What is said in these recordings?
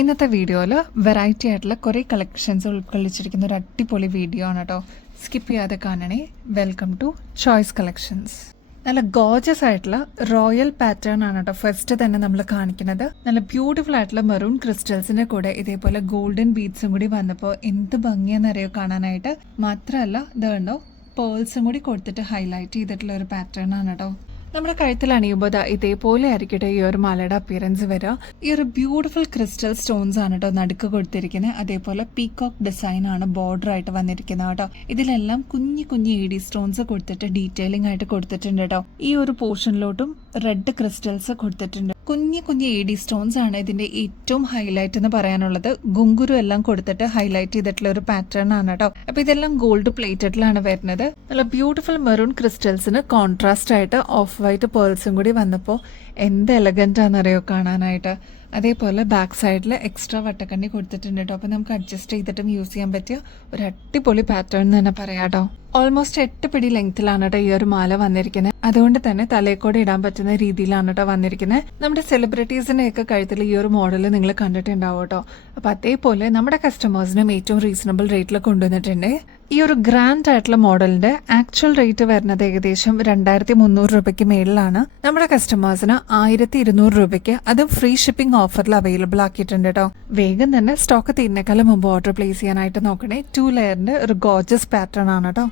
ഇന്നത്തെ വീഡിയോയിൽ വെറൈറ്റി ആയിട്ടുള്ള കുറേ കളക്ഷൻസ് ഉൾക്കൊള്ളിച്ചിരിക്കുന്ന ഒരു അടിപൊളി വീഡിയോ ആണ് കേട്ടോ. സ്കിപ്പ് ചെയ്യാതെ കാണണേ. Welcome to choice collections. നല്ല ഗോർജസ് ആയിട്ടുള്ള റോയൽ പാറ്റേൺ ആണ് കേട്ടോ ഫസ്റ്റ് തന്നെ നമ്മൾ കാണിക്കുന്നത്. നല്ല ബ്യൂട്ടിഫുൾ ആയിട്ടുള്ള മെറൂൺ ക്രിസ്റ്റൽസിന്റെ കൂടെ ഇതേപോലെ ഗോൾഡൻ ബീഡ്സും കൂടി വന്നപ്പോൾ എന്ത് ഭംഗിയാണെന്നറിയോ കാണാനായിട്ട്. മാത്രമല്ല ഇത് കണ്ടോ, പേൾസും കൂടി കൊടുത്തിട്ട് ഹൈലൈറ്റ് ചെയ്തിട്ടുള്ള ഒരു പാറ്റേൺ ആണ് കേട്ടോ. നമ്മുടെ കഴുത്തിൽ അണിയുമ്പോൾ ഇതേപോലെ ആയിരിക്കട്ടെ ഈ ഒരു മാലയുടെ അപ്പിയറൻസ് വരിക. ഈ ഒരു ബ്യൂട്ടിഫുൾ ക്രിസ്റ്റൽ സ്റ്റോൺസ് ആണ് കേട്ടോ നടുക്ക് കൊടുത്തിരിക്കുന്നത്. അതേപോലെ പീകോക്ക് ഡിസൈൻ ആണ് ബോർഡർ ആയിട്ട് വന്നിരിക്കുന്നത് കേട്ടോ. ഇതിലെല്ലാം കുഞ്ഞു കുഞ്ഞു ഇ ഡി സ്റ്റോൺസ് കൊടുത്തിട്ട് ഡീറ്റെയിലിംഗ് ആയിട്ട് കൊടുത്തിട്ടുണ്ട് കേട്ടോ. ഈ ഒരു പോർഷനിലോട്ടും റെഡ് ക്രിസ്റ്റൽസ് കൊടുത്തിട്ടുണ്ട്. കുഞ്ഞു കുഞ്ഞു ഇ ഡി സ്റ്റോൺസ് ആണ് ഇതിന്റെ ഏറ്റവും ഹൈലൈറ്റ് എന്ന് പറയാനുള്ളത്. ഗുങ്കുരു എല്ലാം കൊടുത്തിട്ട് ഹൈലൈറ്റ് ചെയ്തിട്ടുള്ള ഒരു പാറ്റേൺ ആണ് കേട്ടോ. അപ്പൊ ഇതെല്ലാം ഗോൾഡ് പ്ലേറ്റഡിലാണ് വരുന്നത്. നല്ല ബ്യൂട്ടിഫുൾ മെറൂൺ ക്രിസ്റ്റൽസിന് കോൺട്രാസ്റ്റ് ആയിട്ട് ഓഫ് വൈറ്റ് പേൾസും കൂടി വന്നപ്പോൾ എന്ത് എലഗന്റ് ആണെന്നറിയോ കാണാനായിട്ട്. അതേപോലെ ബാക്ക് സൈഡിൽ എക്സ്ട്രാ വട്ടക്കണ്ണി കൊടുത്തിട്ടുണ്ട് കേട്ടോ. അപ്പൊ നമുക്ക് അഡ്ജസ്റ്റ് ചെയ്തിട്ടും യൂസ് ചെയ്യാൻ പറ്റിയ ഒരു അടിപൊളി പാറ്റേൺ എന്ന് തന്നെ പറയാം കേട്ടോ. ഓൾമോസ്റ്റ് 8 പിടി ലെങ്ത്തിലാണ് കേട്ടോ ഈ ഒരു മാല വന്നിരിക്കുന്നത്. അതുകൊണ്ട് തന്നെ തലയെക്കോടെ ഇടാൻ പറ്റുന്ന രീതിയിലാണ് കേട്ടോ വന്നിരിക്കുന്നത്. നമ്മുടെ സെലിബ്രിറ്റീസിന്റെ ഒക്കെ കഴുത്തിൽ ഈ ഒരു മോഡൽ നിങ്ങൾ കണ്ടിട്ടുണ്ടാവും കേട്ടോ. അപ്പൊ അതേപോലെ നമ്മുടെ കസ്റ്റമേഴ്സിനും ഏറ്റവും റീസണബിൾ റേറ്റിൽ കൊണ്ടുവന്നിട്ടുണ്ട്. ഈ ഒരു ഗ്രാൻഡ് ആയിട്ടുള്ള മോഡലിന്റെ ആക്ച്വൽ റേറ്റ് വരുന്നത് ഏകദേശം 2300 രൂപയ്ക്ക് മേളിലാണ്. നമ്മുടെ കസ്റ്റമേഴ്സിന് 1200 രൂപയ്ക്ക് അതും ഫ്രീ ഷിപ്പിംഗ് ഓഫറിൽ അവൈലബിൾ ആക്കിയിട്ടുണ്ട് കേട്ടോ. വേഗം തന്നെ സ്റ്റോക്ക് തീരുന്നേക്കാളും മുമ്പ് ഓർഡർ പ്ലേസ് ചെയ്യാനായിട്ട് നോക്കണേ. 2 ലെയറിന്റെ ഒരു ഗോർജസ് പാറ്റേൺ ആണ് കേട്ടോ.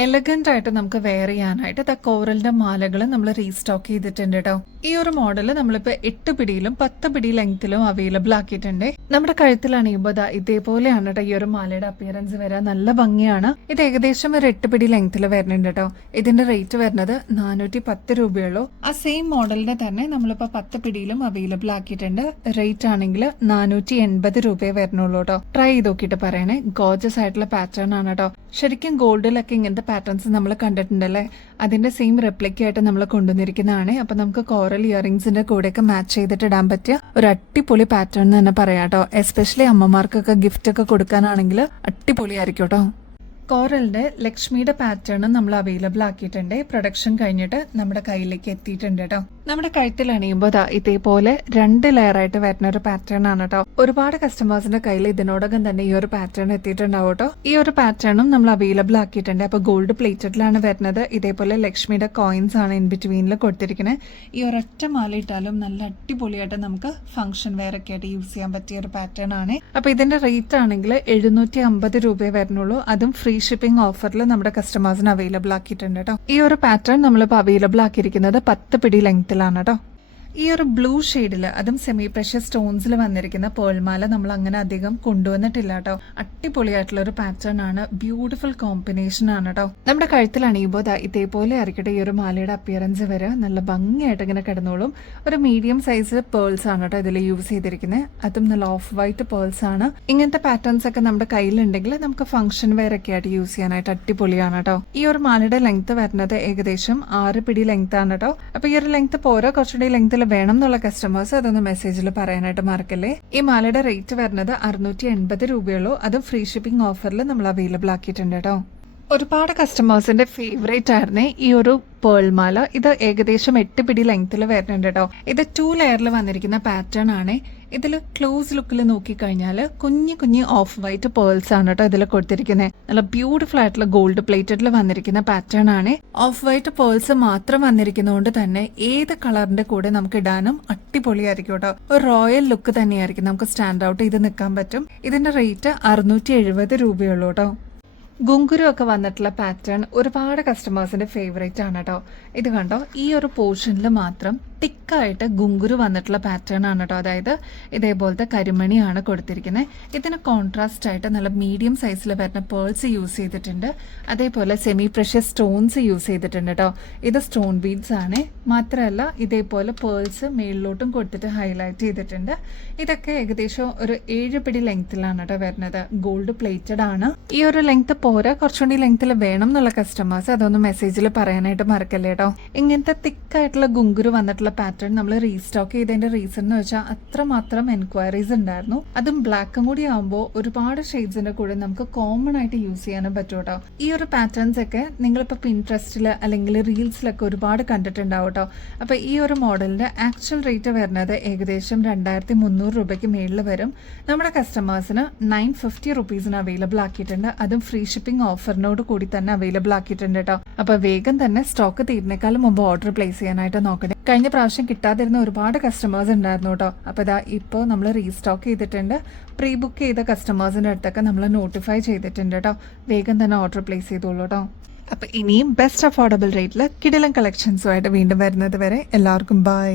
എലഗന്റ് ആയിട്ട് നമുക്ക് വെയർ ചെയ്യാനായിട്ട് കോറലിന്റെ മാലകൾ നമ്മൾ റീസ്റ്റോക്ക് ചെയ്തിട്ടുണ്ട് കേട്ടോ. ഈ ഒരു മോഡൽ നമ്മളിപ്പോ 8 പിടിയിലും 10 പിടി ലെങ്ത്തിലും അവൈലബിൾ ആക്കിയിട്ടുണ്ട്. നമ്മുടെ കഴുത്തിൽ അണിയുമ്പോൾ ഇതേപോലെയാണ് കേട്ടോ ഈ ഒരു മാലയുടെ അപ്പിയറൻസ് വരാൻ. നല്ല ഭംഗിയാണ്. ഇത് ഏകദേശം ഒരു 8 പിടി ലെങ്ത്തിൽ വരുന്നുണ്ട് കേട്ടോ. ഇതിന്റെ റേറ്റ് വരുന്നത് 410 രൂപയുള്ളൂ. ആ സെയിം മോഡലിന്റെ തന്നെ നമ്മളിപ്പോ 10 പിടിയിലും അവൈലബിൾ ആക്കിയിട്ടുണ്ട്. റേറ്റ് ആണെങ്കിൽ 480 രൂപയെ വരുന്നുള്ളൂ കേട്ടോ. ട്രൈ ചെയ്ത് നോക്കിയിട്ട് പറയണേ. ഗോർജസ് ആയിട്ടുള്ള പാറ്റേൺ ആണ് കേട്ടോ. ശരിക്കും ഗോൾഡിലൊക്കെ ഇങ്ങനത്തെ പാറ്റേൺസ് നമ്മൾ കണ്ടിട്ടുണ്ടല്ലേ, അതിന്റെ സെയിം റെപ്ലിക്ക ആയിട്ട് നമ്മൾ കൊണ്ടുവന്നിരിക്കുന്നതാണ്. അപ്പൊ നമുക്ക് കോറൽ ഇയറിംഗ്സിന്റെ കൂടെയൊക്കെ മാച്ച് ചെയ്തിട്ട് ഇടാൻ പറ്റിയ ഒരു അടിപൊളി പാറ്റേൺ എന്ന് തന്നെ പറയാം കേട്ടോ. എസ്പെഷ്യലി അമ്മമാർക്കൊക്കെ ഗിഫ്റ്റ് ഒക്കെ കൊടുക്കാനാണെങ്കിൽ അടിപൊളിയായിരിക്കും കേട്ടോ. കോറലിന്റെ ലക്ഷ്മിയുടെ പാറ്റേണും നമ്മൾ അവൈലബിൾ ആക്കിയിട്ടുണ്ട്. പ്രൊഡക്ഷൻ കഴിഞ്ഞിട്ട് നമ്മുടെ കയ്യിലേക്ക് എത്തിയിട്ടുണ്ട് കേട്ടോ. നമ്മുടെ കഴുത്തിൽ അണിയുമ്പോൾ ഇതേപോലെ 2 ലെയർ ആയിട്ട് വരുന്ന ഒരു പാറ്റേൺ ആണ് കേട്ടോ. ഒരുപാട് കസ്റ്റമേഴ്സിന്റെ കയ്യിൽ ഇതിനോടകം തന്നെ ഈ ഒരു പാറ്റേൺ എത്തിയിട്ടുണ്ടാവും കേട്ടോ. ഈ ഒരു പാറ്റേണും നമ്മൾ അവൈലബിൾ ആക്കിയിട്ടുണ്ട്. അപ്പൊ ഗോൾഡ് പ്ലേറ്റഡിലാണ് വരുന്നത്. ഇതേപോലെ ലക്ഷ്മിയുടെ കോയിൻസ് ആണ് ഇൻ ബിറ്റ്വീനിൽ കൊടുത്തിരിക്കുന്നത്. ഈ ഒരൊറ്റ മാല ഇട്ടാലും നല്ല അടിപൊളിയായിട്ട് നമുക്ക് ഫംഗ്ഷൻ വെയർ ഒക്കെ ആയിട്ട് യൂസ് ചെയ്യാൻ പറ്റിയ ഒരു പാറ്റേൺ ആണ്. അപ്പൊ ഇതിന്റെ റേറ്റ് ആണെങ്കിൽ 750 രൂപയെ വരുന്നുള്ളൂ. അതും ഫ്രീ ഷിപ്പിംഗ് ഓഫറിൽ നമ്മുടെ കസ്റ്റമേഴ്സിന് അവൈലബിൾ ആക്കിയിട്ടുണ്ട് കേട്ടോ. ഈ ഒരു പാറ്റേൺ നമ്മളിപ്പോൾ അവൈലബിൾ ആക്കിയിരിക്കുന്നത് 10 പിടി ലെങ്ത്തിലാണ് കേട്ടോ. ഈ ഒരു ബ്ലൂ ഷെയ്ഡിൽ അതും സെമി പ്രഷ്യസ് സ്റ്റോൺസിൽ വന്നിരിക്കുന്ന പേൾമാല നമ്മൾ അങ്ങനെ അധികം കൊണ്ടുവന്നിട്ടില്ല കേട്ടോ. അടിപൊളിയായിട്ടുള്ള ഒരു പാറ്റേൺ ആണ്. ബ്യൂട്ടിഫുൾ കോമ്പിനേഷൻ ആണ് കേട്ടോ. നമ്മുടെ കഴുത്തിൽ അണിയുമ്പോൾ ഇതേപോലെ ആയിരിക്കട്ടെ ഈ ഒരു മാലയുടെ അപ്പിയറൻസ് വരെ. നല്ല ഭംഗിയായിട്ട് ഇങ്ങനെ കിടന്നോളും. ഒരു മീഡിയം സൈസ് പേൾസ് ആണ് കേട്ടോ ഇതിൽ യൂസ് ചെയ്തിരിക്കുന്നത്. അതും നല്ല ഓഫ് വൈറ്റ് പേൾസ് ആണ്. ഇങ്ങനത്തെ പാറ്റേൺസ് ഒക്കെ നമ്മുടെ കയ്യിലുണ്ടെങ്കിൽ നമുക്ക് ഫംഗ്ഷൻ വെയർ ഒക്കെ ആയിട്ട് യൂസ് ചെയ്യാനായിട്ട് അടിപൊളിയാണ് കേട്ടോ. ഈ ഒരു മാലയുടെ ലെങ്ത് വരുന്നത് ഏകദേശം 6 പിടി ലെങ്ത് ആണ് കേട്ടോ. അപ്പൊ ഈ ഒരു ലെങ്ത് പോരോ കുറച്ചുകൂടി ലെങ്ത്തിൽ വേണം എന്നുള്ള കസ്റ്റമേഴ്സ് അതൊന്ന് മെസ്സേജിൽ പറയാനായിട്ട് മറക്കല്ലേ. ഈ മാലയുടെ റേറ്റ് വരുന്നത് 680 രൂപയുള്ളൂ. അതും ഫ്രീ ഷിപ്പിംഗ് ഓഫറിൽ നമ്മൾ അവൈലബിൾ ആക്കിയിട്ടുണ്ട് കേട്ടോ. ഒരുപാട് കസ്റ്റമേഴ്സിന്റെ ഫേവറേറ്റ് ആയിരുന്നേ ഈ ഒരു പേൾ മാല. ഇത് ഏകദേശം 8 പിടി ലെങ്ത്തിൽ വരുന്നുണ്ട് കേട്ടോ. ഇത് 2 ലെയറിൽ വന്നിരിക്കുന്ന പാറ്റേൺ ആണ്. ഇതിൽ ക്ലോസ് ലുക്കിൽ നോക്കിക്കഴിഞ്ഞാൽ കുഞ്ഞു കുഞ്ഞു ഓഫ് വൈറ്റ് പേൾസ് ആണ് കേട്ടോ ഇതിൽ കൊടുത്തിരിക്കുന്നത്. നല്ല ബ്യൂട്ടിഫുൾ ആയിട്ടുള്ള ഗോൾഡ് പ്ലേറ്റഡിൽ വന്നിരിക്കുന്ന പാറ്റേൺ ആണ്. ഓഫ് വൈറ്റ് പേൾസ് മാത്രം വന്നിരിക്കുന്നതുകൊണ്ട് തന്നെ ഏത് കളറിന്റെ കൂടെ നമുക്ക് ഇടാനും അടിപൊളിയായിരിക്കും കേട്ടോ. ഒരു റോയൽ ലുക്ക് തന്നെയായിരിക്കും. നമുക്ക് സ്റ്റാൻഡ് ഔട്ട് ചെയ്ത് നിൽക്കാൻ പറ്റും. ഇതിന്റെ റേറ്റ് 670 രൂപയുള്ളൂ കേട്ടോ. ഗുങ്കുരു ഒക്കെ വന്നിട്ടുള്ള പാറ്റേൺ ഒരുപാട് കസ്റ്റമേഴ്സിന്റെ ഫേവറേറ്റ് ആണ് കേട്ടോ. ഇത് കണ്ടോ, ഈ ഒരു പോർഷനിൽ മാത്രം തിക്കായിട്ട് ഗുങ്കുരു വന്നിട്ടുള്ള പാറ്റേൺ ആണ് കേട്ടോ. അതായത് ഇതേപോലത്തെ കരിമണിയാണ് കൊടുത്തിരിക്കുന്നത്. ഇതിന് കോൺട്രാസ്റ്റ് ആയിട്ട് നല്ല മീഡിയം സൈസിൽ വരുന്ന പേൾസ് യൂസ് ചെയ്തിട്ടുണ്ട്. അതേപോലെ സെമി പ്രഷ്യസ് സ്റ്റോൺസ് യൂസ് ചെയ്തിട്ടുണ്ട് കേട്ടോ. ഇത് സ്റ്റോൺ ബീഡ്സ് ആണ്. മാത്രമല്ല ഇതേപോലെ പേൾസ് മേളിലോട്ടും കൊടുത്തിട്ട് ഹൈലൈറ്റ് ചെയ്തിട്ടുണ്ട്. ഇതൊക്കെ ഏകദേശം ഒരു 7 പിടി ലെങ്ത്തിലാണ് കേട്ടോ വരുന്നത്. ഗോൾഡ് പ്ലേറ്റഡ് ആണ്. ഈ ഒരു ലെങ്ത് പോരാ കുറച്ചുകൂടി ലെങ്ത്തിൽ വേണം എന്നുള്ള കസ്റ്റമേഴ്സ് അതൊന്ന് മെസ്സേജിൽ പറയാനായിട്ട് മറക്കല്ലേ കേട്ടോ. ഇങ്ങനത്തെ തിക്കായിട്ടുള്ള ഗുങ്കുരു വന്നിട്ടുള്ള ആയിട്ടുള്ള പാറ്റേൺ നമ്മൾ റീസ്റ്റോക്ക് ചെയ്തതിന്റെ റീസൺ എന്ന് വെച്ചാൽ അത്രമാത്രം എൻക്വയറീസ് ഉണ്ടായിരുന്നു. അതും ബ്ലാക്കും കൂടി ആകുമ്പോൾ ഒരുപാട് ഷെയ്ഡ്സിന്റെ കൂടെ നമുക്ക് കോമൺ ആയിട്ട് യൂസ് ചെയ്യാനും പറ്റും കേട്ടോ. ഈ ഒരു പാറ്റേൺസ് ഒക്കെ നിങ്ങളിപ്പോൾ പിൻട്രസ്റ്റിൽ അല്ലെങ്കിൽ റീൽസിലൊക്കെ ഒരുപാട് കണ്ടിട്ടുണ്ടാവും കേട്ടോ. അപ്പോൾ ഈ ഒരു മോഡലിന്റെ ആക്ച്വൽ റേറ്റ് വരുന്നത് ഏകദേശം 2300 രൂപയ്ക്ക് മേളിൽ വരും. നമ്മുടെ കസ്റ്റമേഴ്സിന് 950 റുപ്പീസിന് അവൈലബിൾ ആക്കിയിട്ടുണ്ട്. അതും ഫ്രീ ഷിപ്പിംഗ് ഓഫറിനോട് കൂടി തന്നെ അവൈലബിൾ ആക്കിയിട്ടുണ്ട് കേട്ടോ. അപ്പോൾ വേഗം തന്നെ സ്റ്റോക്ക് തീരുന്നേക്കാളും മുമ്പ് ഓർഡർ പ്ലേസ് ചെയ്യാനായിട്ട് നോക്കണേ. കഴിഞ്ഞ പ്രാവശ്യം കിട്ടാതിരുന്ന ഒരുപാട് കസ്റ്റമേഴ്സ് ഉണ്ടായിരുന്നു കേട്ടോ. അപ്പോൾ ഇതാ ഇപ്പോൾ നമ്മൾ റീസ്റ്റോക്ക് ചെയ്തിട്ടുണ്ട്. പ്രീ ബുക്ക് ചെയ്ത കസ്റ്റമേഴ്സിൻ്റെ അടുത്തൊക്കെ നമ്മൾ നോട്ടിഫൈ ചെയ്തിട്ടുണ്ട് കേട്ടോ. വേഗം തന്നെ ഓർഡർ പ്ലേസ് ചെയ്തോളൂ കേട്ടോ. അപ്പോൾ ഇനിയും ബെസ്റ്റ് അഫോർഡബിൾ റേറ്റിൽ കിടിലൻ കളക്ഷൻസുമായിട്ട് വീണ്ടും വരുന്നത് വരെ എല്ലാവർക്കും ബൈ.